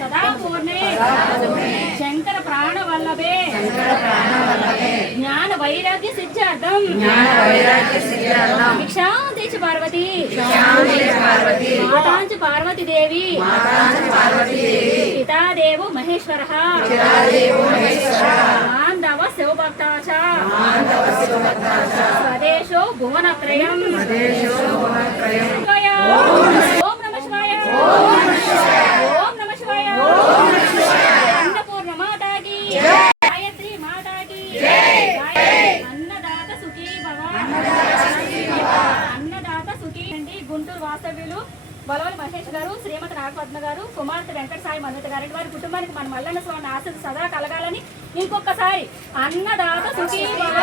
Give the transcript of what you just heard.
सदा पूर्णे शंकर प्राण वल्लभे ज्ञान वैराग्य सिद्धार्थम भिक्षां पार्वती मातांच पार्वती देवी पिता देवो महेश्वरः मांधव शिवभक्ता च स्वदेशो भुवनत्रयम् ओम नमः शिवाय ओम नमः शिवाय अन्नपूर्ण माता की गायत्री माता की अन्नदाता सुखी भव अन्नदाता सुखी अंडी గుంటూరు వాస్తవ్యులు బలవల్ మహేష్ గారు, శ్రీమతి నాగపద్మ గారు, కుమార్తె వెంకట సాయి మన్విత గారి వారి కుటుంబానికి మన మల్లన్న స్వామి ఆశలు సదా కలగాలని ఇంకొకసారి అన్నదాత సుఖీ భవ